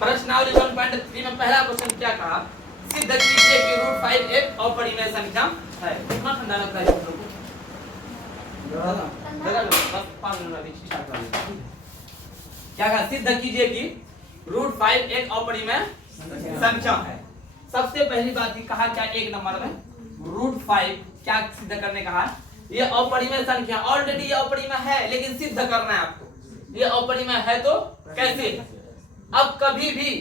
प्रश्नावली 1.3 में पहला क्वेश्चन क्या कहा, सिद्ध कीजिए कि √5 एक अपरिमेय संख्या है। कितना ठंडा लगता है तुम लोगों को? बस 5 मिनट अभी स्टार्ट कर लेते हैं। क्या कहा, सिद्ध कीजिए कि √5 एक अपरिमेय संख्या है। सबसे पहली बात ये कहा क्या, एक नंबर में √5 क्या सिद्ध करने कहा, ये अपरिमेय संख्या, ऑलरेडी ये अपरिमेय है लेकिन सिद्ध करना है आपको। ये अपरिमेय है तो कैसे, अब कभी भी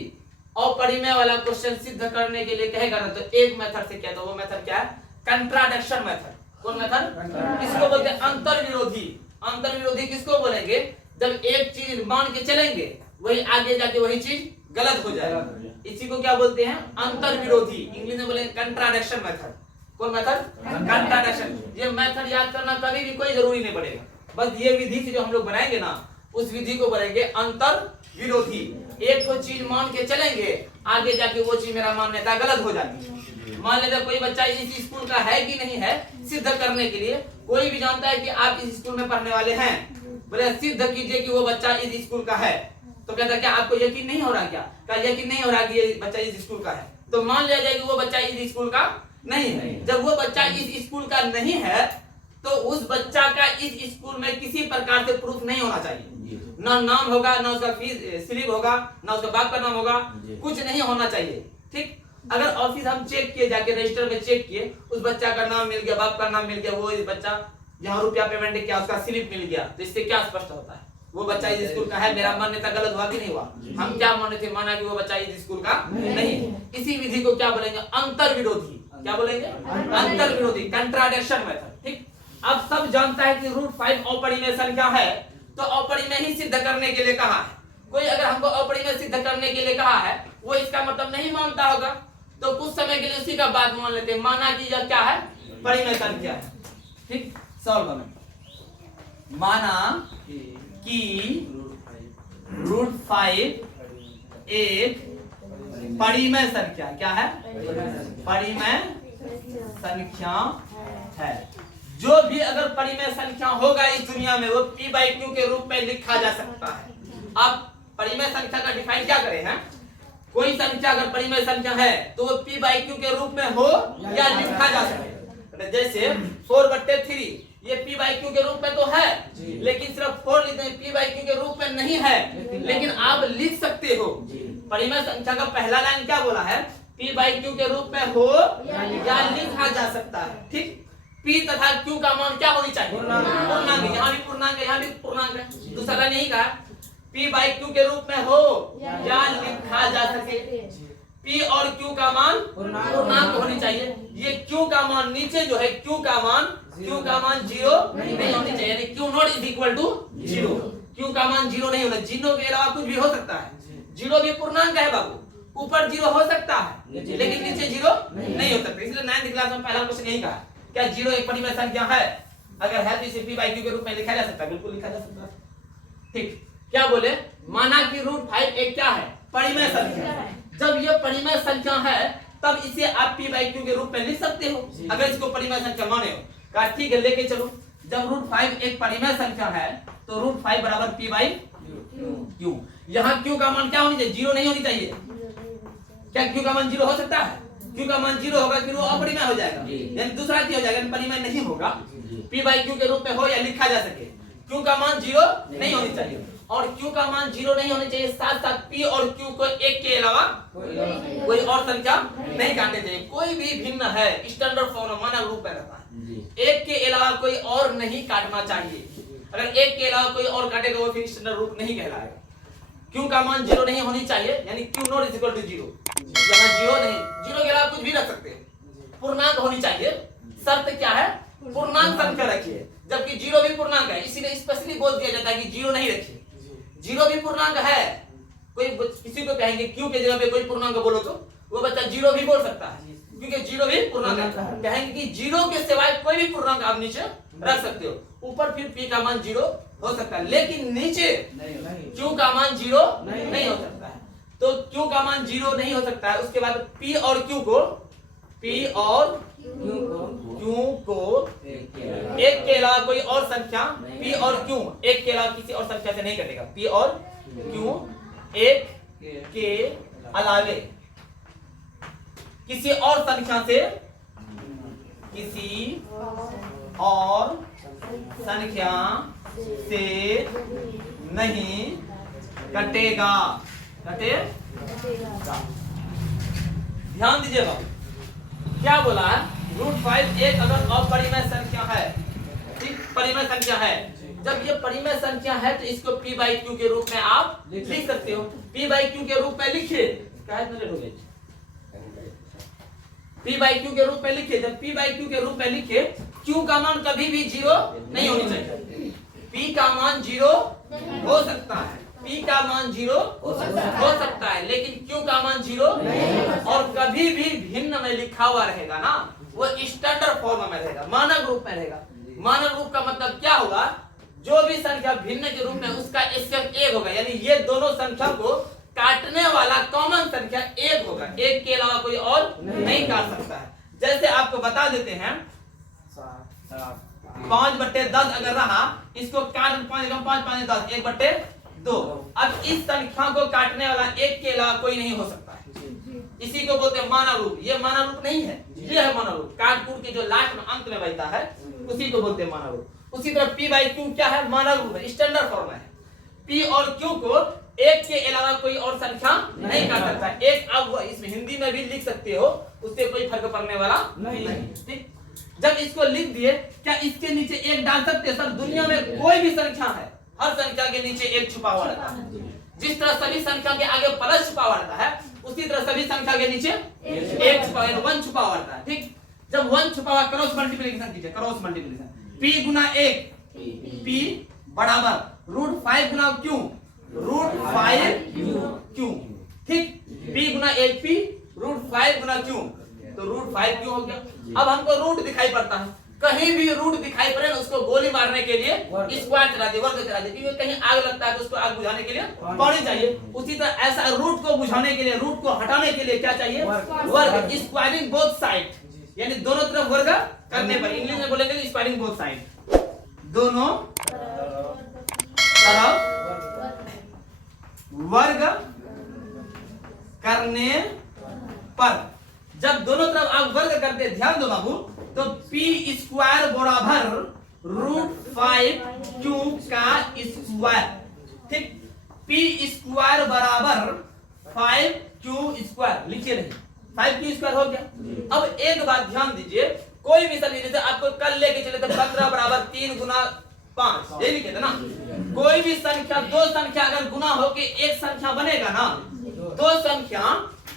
अपरिमेय वाला क्वेश्चन सिद्ध करने के लिए कहेगा ना तो एक मेथड से किया, तो वो मेथड क्या है, कंट्राडिक्शन मेथड। कौन मेथड, इसको बोलते हैं अंतर विरोधी। अंतर विरोधी किसको बोलेंगे, जब एक चीज मान के चलेंगे वही आगे जाके वही चीज गलत हो जाएगा, इसी को क्या बोलते हैं, अंतर विरोधी। इंग्लिश में बोलेंगे कंट्राडिक्शन मेथड। कौन मेथड, कंट्राडिक्शन। ये मेथड याद करना कभी भी कोई जरूरी नहीं पड़ेगा, बस ये विधि से जो हम लोग बनाएंगे ना उस विधि को बोलेंगे अंतर विरोधी। एक तो चीज मान के चलेंगे, आगे जाके वो चीज मेरा मान्यता गलत हो जाती है। मान लेते कोई बच्चा इस स्कूल का है कि नहीं है, सिद्ध करने के लिए कोई भी जानता है कि आप इस स्कूल में पढ़ने वाले हैं, बोले सिद्ध कीजिए कि वो बच्चा इस स्कूल का है, तो कहता क्या आपको यकीन नहीं हो रहा, क्या यकीन नहीं हो रहा कि ये बच्चा इस स्कूल का है, तो मान लिया जाए कि वो बच्चा इस स्कूल का नहीं है। जब वो बच्चा इस स्कूल का नहीं है तो उस बच्चा का इस स्कूल में किसी प्रकार से प्रूफ नहीं होना चाहिए, ना नाम होगा, ना उसका फीस स्लिप होगा, ना उसका बाप का नाम होगा, कुछ नहीं होना चाहिए। ठीक, अगर ऑफिस हम चेक किए, जाके रजिस्टर में चेक किए, उस बच्चा का नाम मिल गया, बाप का नाम मिल गया, वो बच्चा यहाँ रुपया पेमेंट किया, उसका स्लिप मिल गया, तो इससे क्या स्पष्ट होता है, वो बच्चा इस स्कूल का है, मेरा मान्यता गलत हुआ कि नहीं हुआ। हम क्या माने थे, माना कि वो बच्चा इस स्कूल का नहीं। इसी विधि को क्या बोलेंगे, अंतर विरोधी। क्या बोलेंगे, अंतर विरोधी, कंट्राडिक्शन मेथड। ठीक, अब सब जानता है कि √5 अपरिमेय संख्या है, तो अपरिमेय ही सिद्ध करने के लिए कहा है। कोई अगर हमको अपरिमेय सिद्ध करने के लिए कहा है, वो इसका मतलब नहीं मानता होगा, तो कुछ समय के लिए उसी का बात मान लेते हैं, माना कि यह क्या है, परिमेय संख्या है। ठीक, सॉल्व करें, माना कि √5 एक परिमेय संख्या, क्या है, परिमेय संख्या है। जो भी अगर परिमेय संख्या होगा इस दुनिया में वो p/q के रूप में लिखा जा सकता है। अब परिमेय संख्या का डिफाइन क्या करें हैं, कोई संख्या अगर परिमेय संख्या है तो वो p/q के रूप में हो या लिखा जा सके। जैसे 4/3 ये p/q के रूप में तो है, लेकिन सिर्फ 4 लिखते हैं, p/q के रूप में नहीं है, लेकिन आप लिख सकते हो। परिमेय संख्या का पहला लाइन क्या बोला है, p/q के रूप में हो या लिखा जा सकता है। ठीक, p तथा q का मान क्या होनी चाहिए, पूर्णांक। यहाँ भी पूर्णांक है, यहाँ भी पूर्णांक है। दूसरा लाइन यही कहा, p/q के रूप में हो या लिखा जा सके। p और q का मान पूर्णांक होनी चाहिए। ये q का मान नीचे जो है, q का मान 0 नहीं होनी चाहिए, यानी q naught is equal to 0। q का मान 0 नहीं होना, 0 के अलावा कुछ भी हो सकता है। 0 भी पूर्णांक है बाबू, ऊपर 0 हो सकता है लेकिन नीचे 0 नहीं हो सकता। इसलिए 9th क्लास में पहला क्वेश्चन यही कहा, क्या 0 एक परिमेय संख्या है, अगर है तो इसे p/q के रूप में लिखा जा सकता है, बिल्कुल लिखा जा सकता है। ठीक, क्या बोले, माना कि √5 एक क्या है, परिमेय संख्या है। जब ये परिमेय संख्या है तब इसे आप p/q के रूप में लिख सकते हो, अगर इसको परिमेय संख्या माने हो। कहा ठीक है, लेके चलो, जब √5 एक परिमेय संख्या है तो √5 बराबर p/q। यहाँ q का मान क्या होनी चाहिए, 0 नहीं होनी चाहिए। क्या q का मान 0 हो सकता है, q का मान 0 होगा फिर वो अपरिमेय हो जाएगा, यानी दूसरा क्या हो जाएगा, परिमेय नहीं होगा। p/q के रूप में हो या लिखा जा सके, q का मान 0 नहीं होनी चाहिए, और q का मान 0 नहीं होने चाहिए, साथ साथ p और q को एक के अलावा कोई और संख्या नहीं काटने चाहिए। कोई भी भिन्न है, स्टैंडर्ड फॉर्म मानक रूप में रहता है, एक के अलावा कोई और नहीं काटना चाहिए। अगर एक के अलावा कोई और काटेगा वो फिर स्टैंडर्ड रूप नहीं कहलाएगा। q का मान 0 नहीं होनी चाहिए, यानी q naught is equal to 0। यहाँ 0 नहीं, 0 के अलावा कुछ भी रख सकते हैं, पूर्णांक होनी चाहिए। शर्त क्या है, पूर्णांक संख्या रखिए, जबकि 0 भी पूर्णांक है, इसीलिए स्पेशली बोल दिया जाता है कि 0 नहीं रखिए। 0 भी पूर्णांक है, कोई किसी को कहेंगे q के जगह पे कोई पूर्णांक बोलो तो वो बच्चा 0 भी बोल सकता है, क्योंकि 0 भी पूर्णांक है। कहेंगे कि 0 के सिवाय कोई भी पूर्णांक आप नीचे रख सकते हो, ऊपर फिर p का मान 0 हो सकता है, लेकिन नीचे q का मान 0 नहीं हो सकता है। तो q का मान 0 नहीं हो सकता है, उसके बाद p और q को एक के अलावा कोई और संख्या, p और q एक के अलावा किसी और संख्या से नहीं कटेगा। p और q एक के अलावे किसी और संख्या से नहीं कटेगा। ध्यान दीजिएगा क्या बोला है, √5 एक अगर अपरिमेय संख्या है, ठीक, परिमेय संख्या है। जब ये परिमेय संख्या है तो इसको p/q के रूप में आप लिख सकते हो। p/q के रूप में लिखिए, p/q के रूप में लिखिए। जब p/q के रूप में लिखिए, q का मान कभी भी 0 नहीं होनी चाहिए। p का मान 0 हो सकता है, p का मान 0 हो सकता है, लेकिन q का मान 0 और कभी भी भिन्न में लिखा हुआ रहेगा ना, वो स्टैंडर्ड फॉर्म में रहेगा, मानक रूप में रहेगा। मानक रूप का मतलब क्या होगा, जो भी संख्या भिन्न के रूप में उसका HCF 1 होगा, यानी ये दोनों संख्या को काटने वाला कॉमन संख्या 1 होगा, 1 के अलावा कोई और नहीं काट सकता है। जैसे आपको बता देते हैं 5/10 अगर रहा, इसको काट 5 5 5 10 1/2। अब इस संख्या को काटने वाला 1 के अलावा कोई नहीं हो सकता है, इसी को बोलते हैं मानक रूप। ये मानक रूप नहीं है, ये है मानक रूप। काट कूट के जो लास्ट में अंत में बचता है उसी को बोलते हैं मानक रूप। उसी तरह p/q क्या है, मानक रूप है, स्टैंडर्ड फॉर्म है। p और q को 1 के अलावा कोई और संख्या नहीं काट सकता। एक अब इसमें हिंदी में भी लिख सकते हो, उससे कोई फर्क पड़ने वाला नहीं, ठीक। जब इसको लिख दिए, क्या इसके नीचे 1 डाल सकते हैं? सर दुनिया में कोई भी संख्या है, हर संख्या के नीचे 1 छुपा हुआ रहता है। जिस तरह सभी संख्या के आगे प्लस छुपा हुआ रहता है, उसी तरह सभी संख्या के नीचे 1 छुपा हुआ, 1 छुपा हुआ रहता है, ठीक। जब 1 छुपा हुआ, क्रॉस मल्टीप्लिकेशन कीजिए, क्रॉस मल्टीप्लिकेशन। p गुना 1 p बराबर √5 गुना q, √5q, ठीक। p गुना 1 p √5 गुना q, तो √5q हो गया। अब हमको रूट दिखाई पड़ता है, कहीं भी रूट दिखाई पड़े ना, उसको गोली मारने के लिए स्क्वायर चला दे, वर्ग चला दे, क्योंकि कहीं आग लगता है तो उसको आग बुझाने के लिए पानी चाहिए। उसी तरह ऐसा रूट को बुझाने के लिए, रूट को हटाने के लिए क्या चाहिए, वर्ग। स्क्वायरिंग बोथ साइड, यानी दोनों तरफ वर्ग करने पर, इंग्लिश में बोलेंगे तो स्क्वायरिंग बोथ साइड, दोनों तरफ वर्ग करने पर। जब दोनों तरफ आप वर्ग करते हैं, ध्यान दो बाबू, तो p² बराबर √5q का स्क्वायर, ठीक। p² बराबर 5q², लिखिए नहीं, 5q² हो गया। अब एक बात ध्यान दीजिए, कोई भी संख्या, जैसे आपको कल लेके चले थे 15 बराबर 3 गुना 5, ये लिखे थे ना। कोई भी संख्या, दो संख्या अगर गुना होके एक संख्या बनेगा ना, दो संख्या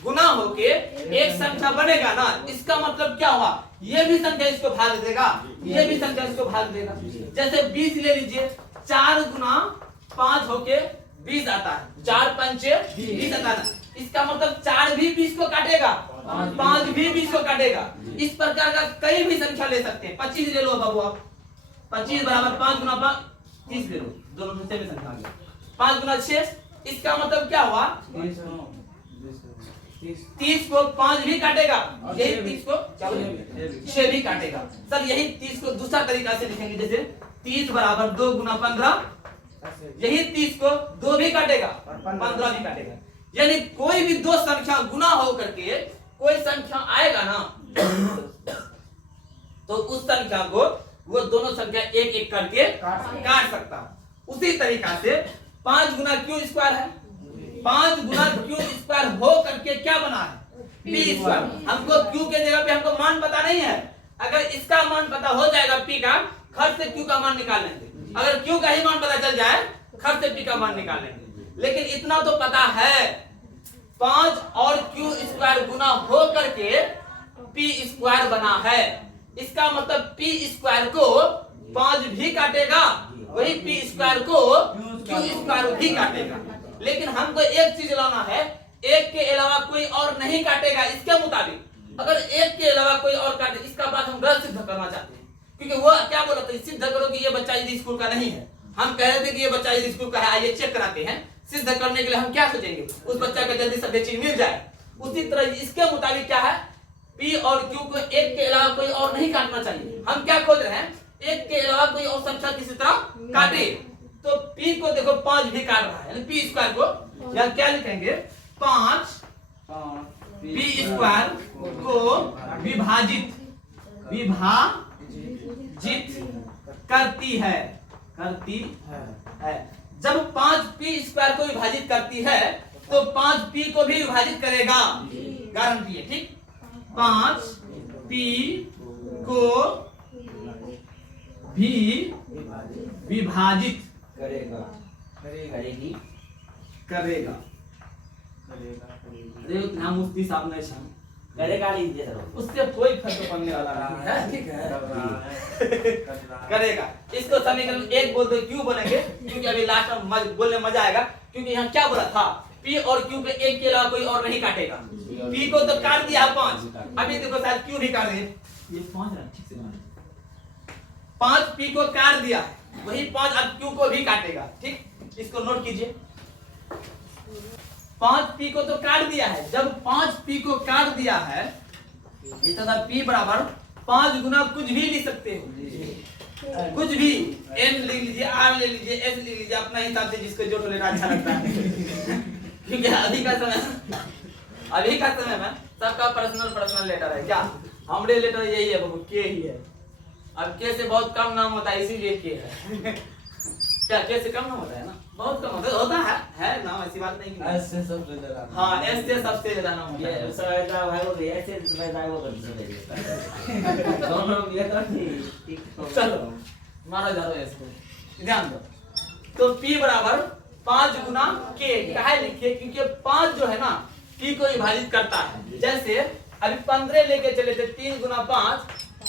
गुना होके एक संख्या बनेगा ना, इसका मतलब क्या हुआ, ये भी संख्या इसको भाग देगा, ये भी संख्या इसको भाग देगा। जैसे 20 ले लीजिए, 4 गुना 5 होके 20 आता है, 4 पंचे 20 आता है। इसका मतलब 4 भी 20 को काटेगा, 5 भी 20 को काटेगा। इस प्रकार का कई भी संख्या ले सकते हैं। 25 ले लो बाबू आप, 25 बराबर 5 गुना 5 30 ले लो, दोनों में सेम संख्या आ गया। 5 गुना 6, इसका मतलब क्या हुआ, 30 को 5 भी काटेगा, यही 30 को 6 भी काटेगा। सर यही 30 को दूसरा तरीका से लिखेंगे, जैसे 30 बराबर 2 गुना 15, यही 30 को 2 भी काटेगा, 15 भी काटेगा। यानी कोई भी दो संख्या गुना हो करके कोई संख्या आएगा ना, तो उस संख्या को वो दोनों संख्या एक एक करके काट सकता। उसी तरीका से 5 गुना q² है, 5 गुना q² हो करके क्या बना है, p²। हमको q के जगह पे हमको मान पता नहीं है, अगर इसका मान पता हो जाएगा p का, खर्च से q का मान निकाल लेंगे। अगर q का ही मान पता चल जाए, खर्च से p का मान निकाल लेंगे। लेकिन इतना तो पता है, 5 और q² गुना हो करके p² बना है। इसका मतलब p² को 5 भी काटेगा, वही p² को q² भी काटेगा। लेकिन हमको एक चीज लाना है, एक के अलावा कोई और नहीं काटेगा। इसके मुताबिक अगर एक के अलावा कोई और काटे, इसका बात हम गलत सिद्ध करना चाहते हैं, क्योंकि वो क्या बोला था, सिद्ध करो कि ये बच्चा इस स्कूल का नहीं है। हम कह रहे थे कि ये बच्चा इस स्कूल का है, आइए चेक कराते हैं। सिद्ध करने के लिए हम क्या सोचेंगे, उस बच्चा को जल्दी सब चीज मिल जाए। उसी तरह इसके मुताबिक क्या है, p और q को एक के अलावा कोई और नहीं काटना चाहिए। हम क्या खोज रहे हैं, एक के अलावा कोई और संख्या किसी तरह काटे। तो p को देखो 5 भी काट रहा है, यानी p² को यहाँ क्या लिखेंगे, 5 पी स्क्वायर को विभाजित करती है जब 5 पी स्क्वायर को विभाजित करती है तो 5 पी को भी विभाजित करेगा, गारंटी है, ठीक। 5 पी को भी विभाजित करेगा। उतना मुफ्ती साहब ने करेगा लीजिए, उससे कोई फर्क पड़ने वाला नहीं है, ठीक है। करेगा। इसको समीकरण 1 बोल दो, क्यों बोलेंगे? क्योंकि अभी लास्ट में बोलने मजा आएगा, क्योंकि यहाँ क्या बोला था, पी और क्यू पे 1 के अलावा कोई और नहीं काटेगा। पी को तो काट दिया 5, अभी देखो शायद क्यू भी काट दिए, ये 5 ठीक से 5 पी को काट दिया, वही 5 अब क्यू को भी काटेगा, ठीक। इसको नोट कीजिए, 5 पी को तो काट दिया है, जब 5 पी को काट दिया है इतना पी बराबर 5 गुना कुछ भी लिख सकते हो, कुछ भी, एन लिख लीजिए, आर ले लीजिए, एस लिख लीजिए, अपना हिसाब से जिसको जो लेना अच्छा लगता है। क्योंकि अभी का समय में सबका पर्सनल लेटर है, क्या हमारे लेटर यही है बाबू, के ही है। अब के से बहुत कम नाम होता है, इसीलिए के है। क्या के से कम नाम होता है ना, बहुत कम होता है नाम, ऐसी बात नहीं है। एस से सबसे ज्यादा, हाँ एस से सबसे ज्यादा नाम होता है। सवेदा भाई वो ऐसे सवेदा वो कर दोनों ये तो ठीक। चलो मारा जा रहा है इसको, ध्यान दो। तो P बराबर 5 गुना K, काहे लिखिए? क्योंकि 5 जो है ना P को विभाजित करता है। जैसे अभी 15 लेके चले थे, 3 गुना 5,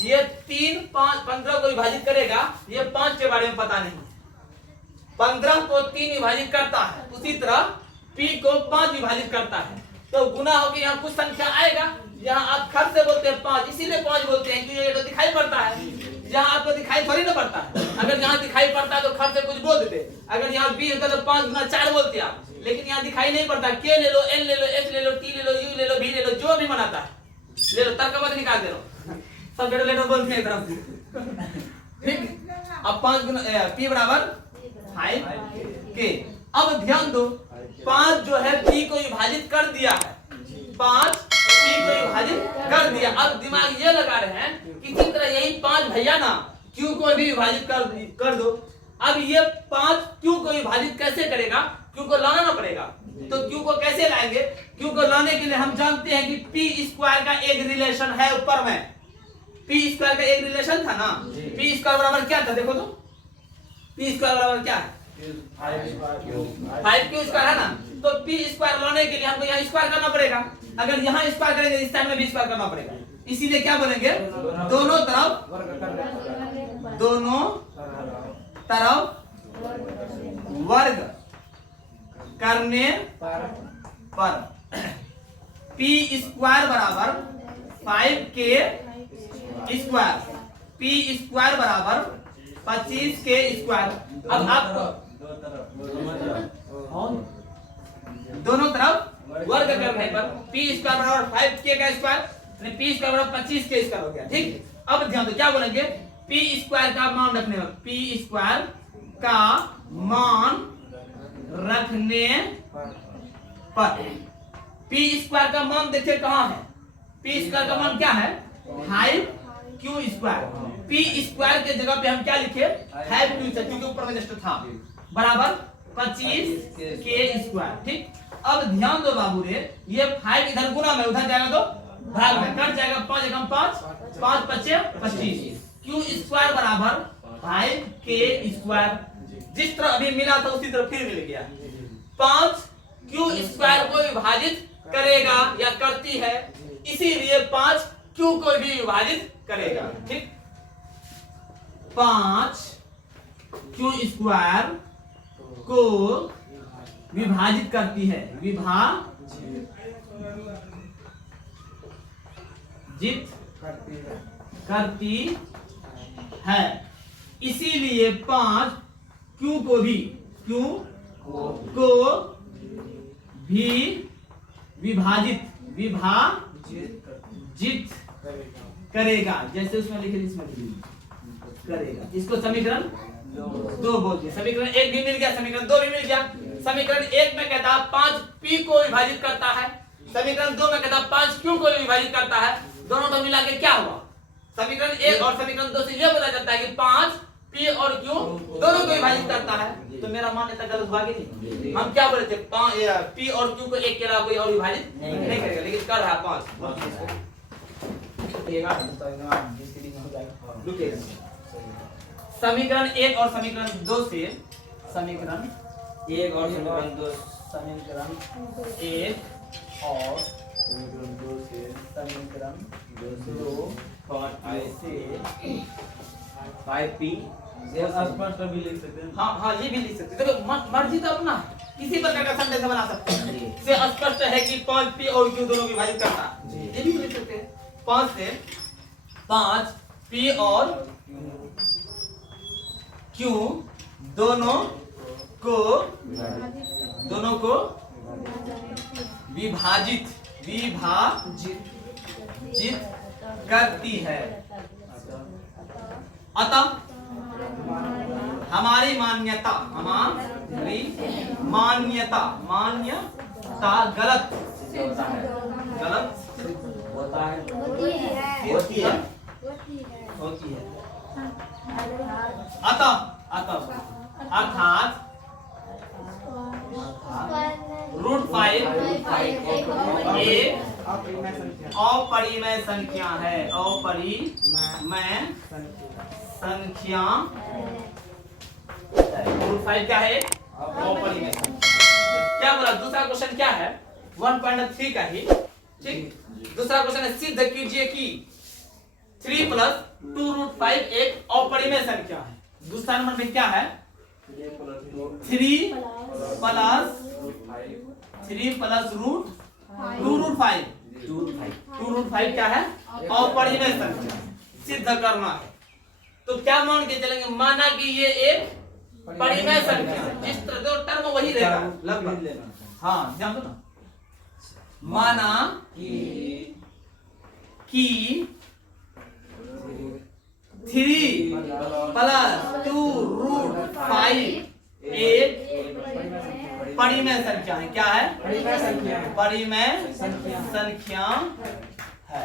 ये 3 5 15 को विभाजित करेगा, ये 5 के बारे में पता नहीं। 15 को 3 विभाजित करता है, उसी तरह P को 5 विभाजित करता है, तो गुना होकर यहाँ कुछ संख्या आएगा। यहाँ आप खर्च से बोलते हैं 5, इसीलिए 5 बोलते हैं क्योंकि ये तो दिखाई पड़ता है, यहाँ आपको दिखाई थोड़ी ना पड़ता है। अगर यहाँ दिखाई पड़ता है तो खर्च से कुछ बोल देते, अगर यहाँ 20 होता तो 5 गुना 4 बोलते आप, लेकिन यहाँ दिखाई नहीं पड़ता। के ले लो, एन ले लो, एच ले लो, टी ले लो, यू ले लो, भी ले लो, जो भी बनाता है ले लो, तर्क मत निकाल दे लो, सब बेटो लेटर बोलते हैं तरफ से, ठीक। अब 5 गुना P बराबर 5 के। अब ध्यान दो, 5 जो है P को विभाजित कर दिया है, 5 P को विभाजित कर दिया। अब दिमाग ये लगा रहे हैं किसी तरह यही 5 भैया ना Q को भी विभाजित कर दो। अब ये 5 Q को विभाजित कैसे करेगा? Q को लाना ना पड़ेगा, तो Q को कैसे लाएंगे? Q को लाने के लिए हम जानते हैं कि P स्क्वायर का एक रिलेशन है ऊपर में, P स्क्वायर का एक रिलेशन था ना, P स्क्वायर बराबर क्या था देखो तो, P स्क्वायर बराबर क्या है? 5Q स्क्वायर है ना, तो P स्क्वायर लाने के लिए हमको यहाँ स्क्वायर करना पड़ेगा। अगर यहाँ स्क्वायर करेंगे इस टाइम में भी स्क्वायर करना पड़ेगा, इसीलिए क्या बोलेंगे? दोनों तरफ वर्ग करने पर P स्क्वायर बराबर 5K स्क्वायर, P स्क्वायर बराबर 25K स्क्वायर। अब आप दोनों तरफ वर्ग करने पर P स्क्वायर बराबर 5K का स्क्वायर, P स्क्वायर बराबर 25K स्क्वायर हो गया, ठीक। अब ध्यान दो क्या बोलेंगे? P स्क्वायर का मान रखने पर, P स्क्वायर का मान रखने पर, P स्क्वायर का मान देखिए कहाँ है? P स्क्वायर का मान क्या है? 5Q square. P स्क्वायर के जगह पे हम क्या लिखे? 5Q, क्योंकि ऊपर में जस्ट था, बराबर 25K स्क्वायर, ठीक। अब ध्यान दो बाबू रे, ये 5 इधर गुना में, उधर जाएगा तो भाग में, कट जाएगा, 5 एकम 5, 5 पचे 25, Q स्क्वायर बराबर 5K स्क्वायर। जिस तरह अभी मिला था उसी तरह फिर मिल गया। 5Q स्क्वायर को विभाजित करेगा या करती है, इसीलिए 5Q को भी विभाजित करेगा, ठीक। 5Q स्क्वायर को विभाजित करती है, विभाजित करती है, इसीलिए 5Q को भी विभाजित करेगा। जैसे उसमें लिखे इसमें करेगा। इसको समीकरण 2 बोल दिया। समीकरण 1 भी मिल गया, समीकरण 2 भी मिल गया। समीकरण 1 में कहता है 5p को विभाजित करता है, समीकरण 2 में कहता है 5q को विभाजित करता है। दोनों को मिला के क्या हुआ? समीकरण 1 और समीकरण 2 से यह पता चलता है कि 5p और q दोनों को विभाजित करता है। तो मेरा मान्यता गलत हुआ कि नहीं? हम क्या बोले थे? p और q को एक के अलावा कोई और विभाजित नहीं करेगा, लेकिन कर रहा है 5। समीकरण 1 और समीकरण 2 से समीकरण 1 और समीकरण 2 समीकरण 1 और समीकरण 2 से समीकरण 2 से 5p ये स्पष्ट भी लिख सकते हैं। हाँ ये भी लिख सकते हैं। देखो मर्जी तो अपना है, किसी प्रकार का संदेश बना सकते हैं। से स्पष्ट है कि 5p और q दोनों की विभाजित करता है, ये भी लिख सकते हैं। 5 से 5p और q दोनों को विभाजित करती है। अतः हमारी मान्यता गलत होती है। अर्थात √5 एक अपरिमेय संख्या है। √5 क्या है? अपरिमेय संख्या। क्या बोला? दूसरा क्वेश्चन क्या है? 1.3 का ही, ठीक। दूसरा क्वेश्चन है सिद्ध कीजिए कि 3 + 2√5 एक अपरिमेय संख्या है। दूसरा नंबर में क्या है? 3 + √2√5 क्या है? अपरिमेय संख्या सिद्ध करना है। तो क्या मान के चलेंगे? माना कि ये एक परिमेय संख्या है, जिस तरह जो टर्म वही रहेगा लगभग। हाँ ध्यान दो ना। माना कि 3 + 2√5 एक परिमेय संख्या है। क्या है? परिमेय संख्या है।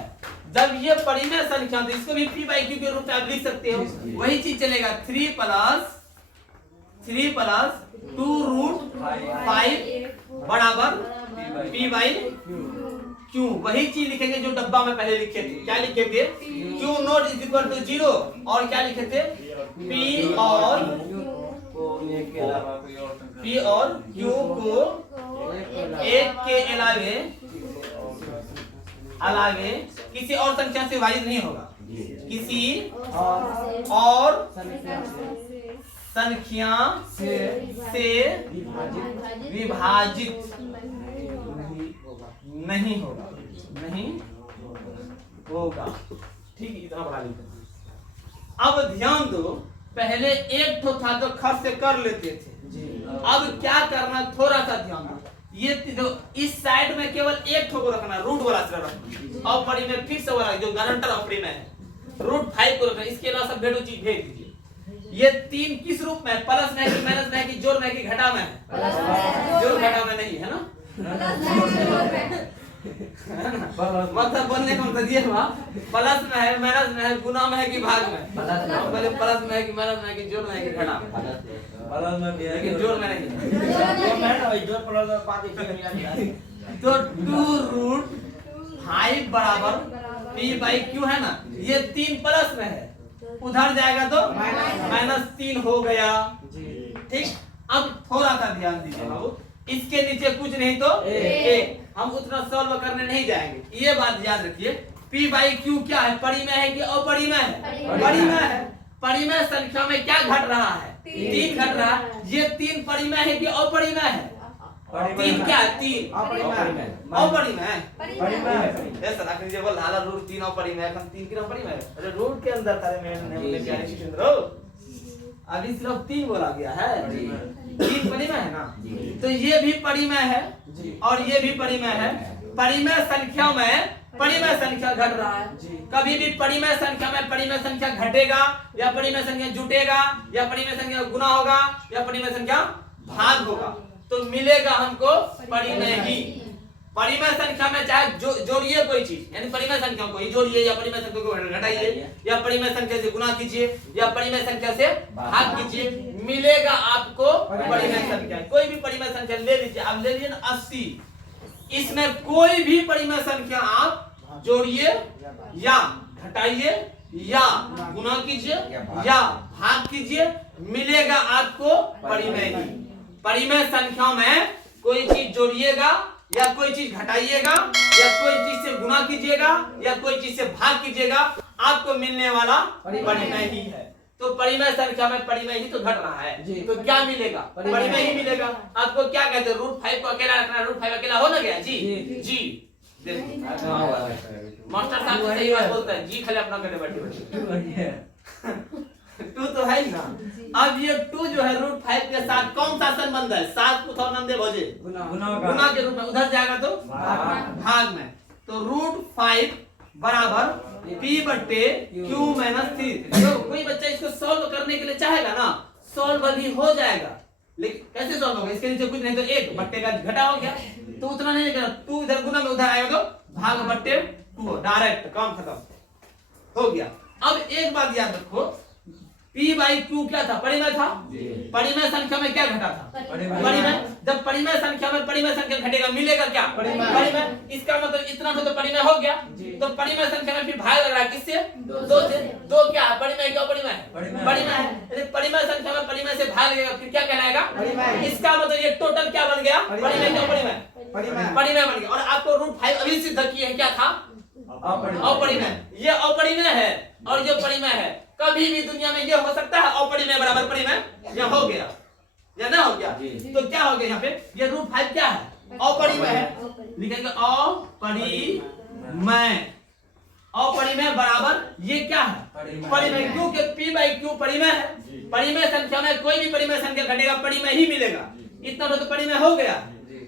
जब ये परिमेय संख्या तो इसको भी p/q के रूप में आप लिख सकते हो। वही चीज चलेगा। 3 + 2√5 बराबर p/q। वही चीज लिखेंगे जो डब्बा में पहले लिखे थे। क्या लिखे थे? q नॉट = 0 और क्या लिखे थे? p और q को एक के अलावे किसी और संख्या से विभाजित नहीं होगा। किसी और संख्या से विभाजित नहीं होगा। ठीक है, इतना बड़ा लिखो। अब ध्यान दो, पहले एक ठो था तो खर्च से कर लेते थे। अब क्या करना, थोड़ा सा ध्यान दो। ये इस साइड में केवल एक ठो को रखना, रूट वाला सिर्फ रखना। अपरिमेय फिक्स वाला जो गारंटर अपरिमेय है, √5 को रखना। इसके अलावा सब भेड़ो चीज भेज दीजिए। ये 3 किस रूप में है? प्लस में है कि माइनस में है कि जोड़ में है कि घटा में है? जोड़ घटा में नहीं है ना। मतलब बोलने का मतलब ये हुआ, प्लस में है, माइनस में है, गुना में है कि भाग में? पहले प्लस में है कि माइनस में है कि जोड़ में है कि घटा में? प्लस में भी है, लेकिन जोड़ में नहीं। जोड़ प्लस में 5 तो 2√5 बराबर p/q है ना। ये 3 प्लस में है, उधर जाएगा तो -3 हो गया। ठीक। अब थोड़ा सा ध्यान दीजिए बाबू, इसके नीचे कुछ नहीं तो एक। हम उतना सॉल्व करने नहीं जाएंगे, ये बात याद रखिए। p/q क्या है? परिमेय है कि अपरिमेय है? परिमेय है। परिमेय संख्या में क्या घट रहा है? 3 घट रहा है। ये 3 परिमेय है कि अपरिमेय है? 3 क्या है? 3 अपरिमेय। ऐसा ना कीजिए, बोल हाला √3 अपरिमेय, हम 3 क्यों अपरिमेय? अरे रूट के अंदर था मैंने प्यारे शिशुंद्र, अभी सिर्फ 3 बोला गया है। 3 परिमेय है ना, तो ये भी परिमेय है और ये भी परिमेय है। परिमेय संख्या में परिमेय संख्या घट रहा है। कभी भी परिमेय संख्या में परिमेय संख्या घटेगा या परिमेय संख्या जुटेगा या परिमेय संख्या गुना होगा या परिमेय संख्या भाग होगा तो मिलेगा हमको परिमेय ही। परिमेय संख्या में चाहे जोड़िए कोई चीज, यानी परिमेय संख्या को ही जोड़िए या परिमेय संख्या को घटाइए या परिमेय संख्या से गुना कीजिए या परिमेय संख्या से भाग कीजिए, मिलेगा आपको परिमेय संख्या। कोई भी परिमेय संख्या ले लीजिए, आप ले लीजिए 80, इसमें कोई भी परिमेय संख्या आप जोड़िए या घटाइए या गुना कीजिए या भाग कीजिए, मिलेगा आपको परिमेय ही। परिमेय संख्या में कोई चीज जोड़िएगा या कोई चीज घटाइएगा या कोई चीज से गुना कीजिएगा या कोई चीज से भाग कीजिएगा, आपको मिलने वाला परिमेय ही है। तो परिमेय संख्या में परिमेय ही तो घट रहा है, तो क्या मिलेगा? परिमेय ही मिलेगा। आपको क्या कहते हैं, √5 को अकेला रखना, √5 अकेला हो ना गया जी जी। मास्टर साहब तो सही बात बोलता है जी, खाली अपना करे बैठे 2 तो है ही ना। अब ये 2 जो है √5 के साथ कौन सा संबंध है? 7 पुथौ नंदे भोजे गुना के रूप में उधर जाएगा तो भाग में। तो √5 बराबर p/q - 3। तो कोई बच्चा इसको सॉल्व करने के लिए चाहेगा ना, सॉल्व भी हो जाएगा, लेकिन कैसे सॉल्व होगा? इसके नीचे कुछ नहीं तो 1 का घटा हो गया तो उतना नहीं करना, 2 इधर गुना में उधर आएगा तो भाग/2 डायरेक्ट काम खत्म हो गया। अब एक बात याद रखो, p/q क्या था? परिमेय था। परिमेय संख्या में क्या घटा था? परिमेय। जब परिमेय संख्या में परिमेय संख्या घटेगा मिलेगा क्या? परिमेय। इसका मतलब इतना तो परिमेय हो गया, तो परिमेय संख्या में फिर भाग लग रहा है किससे? 2 से। 2 क्या है? परिमेय क्या परिमेय है? परिमेय है। यदि परिमेय संख्या में परिमेय से भाग लगेगा फिर क्या कहलाएगा? इसका मतलब ये टोटल क्या बन गया? परिमेय क्या परिमेय? परिमेय बन गया। और आपको √5 अभी सिद्ध किए हैं, क्या था? अपरिमेय। ये अपरिमेय है और जो परिमेय है, कभी भी दुनिया में ये हो सकता है अपरिमेय बराबर परिमेय, ये हो गया या ना हो गया? तो क्या हो गया यहाँ पे? ये √5 क्या है? अपरिमेय है। लिखेंगे अपरिमेय। अपरिमेय बराबर ये क्या है? परिमेय। क्योंकि p/q परिमेय है। परिमेय संख्या में कोई भी परिमेय संख्या घटेगा परिमेय ही मिलेगा, इतना तो परिमेय हो गया।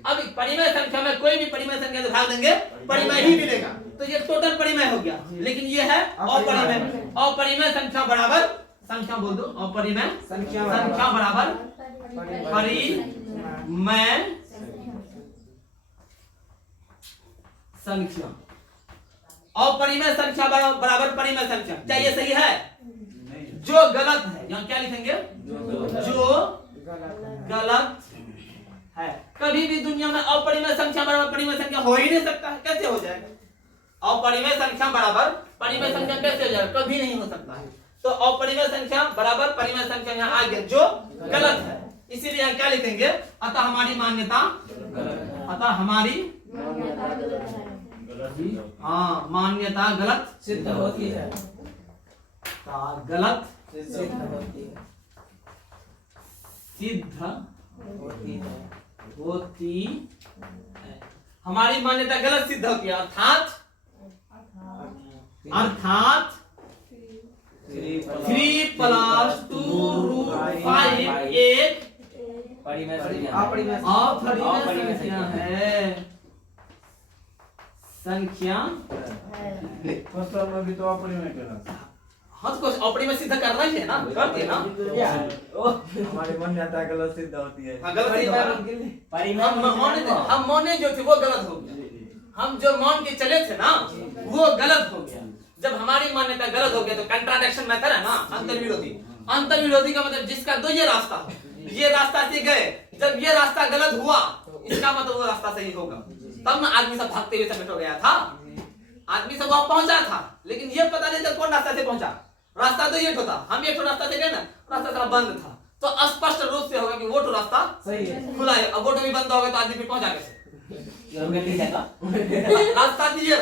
अब परिमेय संख्या में कोई भी परिमेय संख्या से भाग देंगे परिमेय ही मिलेगा, तो ये टोटल परिमेय हो गया। लेकिन ये है अपरिमेय। अपरिमेय संख्या बराबर संख्या बोल दो, अपरिमेय संख्या बराबर परिमेय संख्या। अपरिमेय संख्या बराबर परिमेय संख्या, क्या ये सही है? जो गलत है यहाँ क्या लिखेंगे? जो गलत है। कभी भी दुनिया में अपरिमेय संख्या बराबर परिमेय संख्या हो ही नहीं सकता है। कैसे हो जाएगा? अपरिमेय संख्या बराबर परिमेय संख्या कैसे हो जाएगा? कभी नहीं हो सकता है। तो अपरिमेय संख्या बराबर परिमेय संख्या यहाँ आ गया जो गलत है, इसीलिए यहाँ क्या लिखेंगे? अतः हमारी मान्यता, अतः हमारी मान्यता गलत सिद्ध होती है। गलत होती है। हमारी मान्यता गलत सिद्ध होती है, अर्थात 3 + 2 √5 एक अपरिमेय संख्या है। संख्या में भी तो अपरिमेय करा। हाँ तो अपरिमेय सिद्ध करना ही है ना, करते हैं ना। हमारी मान्यता गलत सिद्ध होती है। हाँ गलत हम माने जो थे वो गलत हो गया। हम जो मान के चले थे ना वो गलत हो गया। जब हमारी मान्यता गलत हो गया तो कंट्राडिक्शन मेथड है ना, अंतर्विरोधी। अंतर्विरोधी का मतलब जिसका दो ये रास्ता हो, ये रास्ता से गए, जब ये रास्ता गलत हुआ इसका मतलब वो रास्ता सही होगा, तब ना आदमी सब भागते हुए सबमिट हो गया था। आदमी सब वहां पहुंचा था, लेकिन ये पता नहीं था कौन रास्ता से पहुंचा। रास्ता तो ये था, हम एक रास्ता से गए ना, रास्ता थोड़ा बंद था, तो स्पष्ट रूप से होगा कि वो तो रास्ता सही है, खुला है। अब वो तो भी बंद हो गया तो आदमी फिर पहुंचा कैसे? रास्ता दिए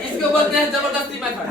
इसको बोलते हैं जबरदस्ती मेथड।